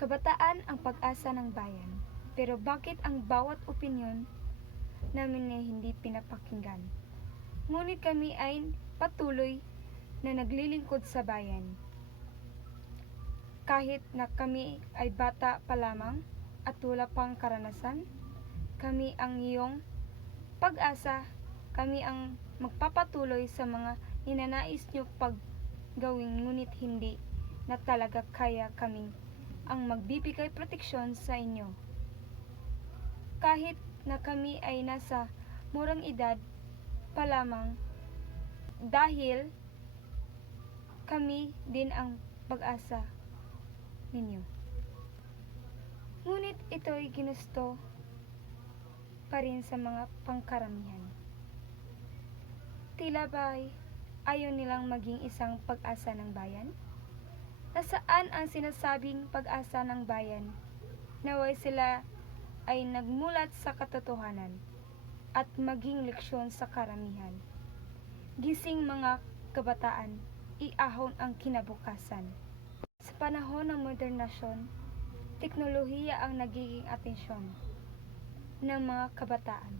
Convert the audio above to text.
Kabataan ang pag-asa ng bayan. Pero bakit ang bawat opinyon namin ay hindi pinapakinggan? Ngunit kami ay patuloy na naglilingkod sa bayan. Kahit na kami ay bata pa lamang at wala pang karanasan, kami ang iyong pag-asa, kami ang magpapatuloy sa mga ninanais niyo paggawin, ngunit hindi na talaga kaya kaming ang magbibigay proteksyon sa inyo. Kahit na kami ay nasa murang edad pa lamang, dahil kami din ang pag-asa ninyo. Ngunit ito'y ginusto pa rin sa mga pangkaramihan. Tila ba'y ayaw nilang maging isang pag-asa ng bayan? Nasaan ang sinasabing pag-asa ng bayan? Naway sila ay nagmulat sa katotohanan at maging leksyon sa karamihan. Gising mga kabataan, iahon ang kinabukasan. Sa panahon ng modernasyon, teknolohiya ang nagiging atensyon ng mga kabataan.